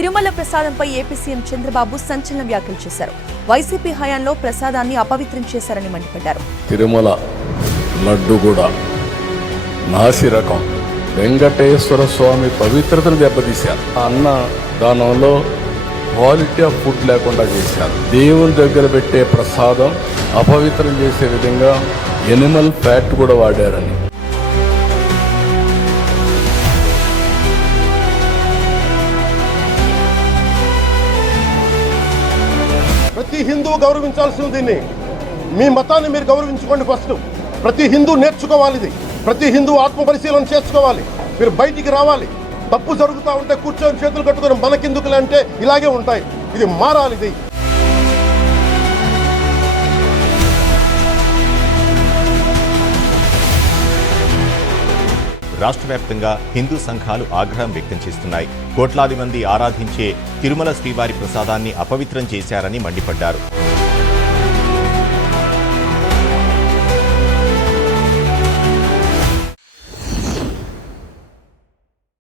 తిరుమల ప్రసాదంపై AP CM Chandrababu సంచలన వ్యాఖ్యలు చేశారు. వైసీపీ హయాంలో ప్రసాదాన్ని అపవిత్రం చేశారని మండిపడ్డారు. తిరుమల లడ్డు కూడా నాసి రకం వెంకటేశ్వర స్వామి పవిత్రతను దెబ్బతీశారు. అన్న దానంలో క్వాలిటీ ఆఫ్ ఫుడ్ లేకుండా చేశారు. దేవుని దగ్గర పెట్టే ప్రసాదం అపవిత్రం చేసే విధంగా ఎనిమల్ ఫ్యాట్ కూడా వాడారని హిందువు గౌరవించాల్సింది దీన్ని. మీ మతాన్ని మీరు గౌరవించుకోండి ఫస్ట్. ప్రతి హిందూ నేర్చుకోవాలి ఇది ప్రతి హిందూ ఆత్మ పరిశీలన చేసుకోవాలి. మీరు బయటికి రావాలి. తప్పు జరుగుతూ ఉంటే కూర్చొని చేతులు కట్టుకొని మనకెందుకులే అంటే ఇలాగే ఉంటాయి. ఇది మారాలి ఇది. రాష్ట్ర వ్యాప్తంగా హిందూ సంఘాలు ఆగ్రహం వ్యక్తం చేస్తున్నాయి. కోట్లాది మంది ఆరాధించే తిరుమల శ్రీవారి ప్రసాదాన్ని అపవిత్రం చేశారని మండిపడ్డారు.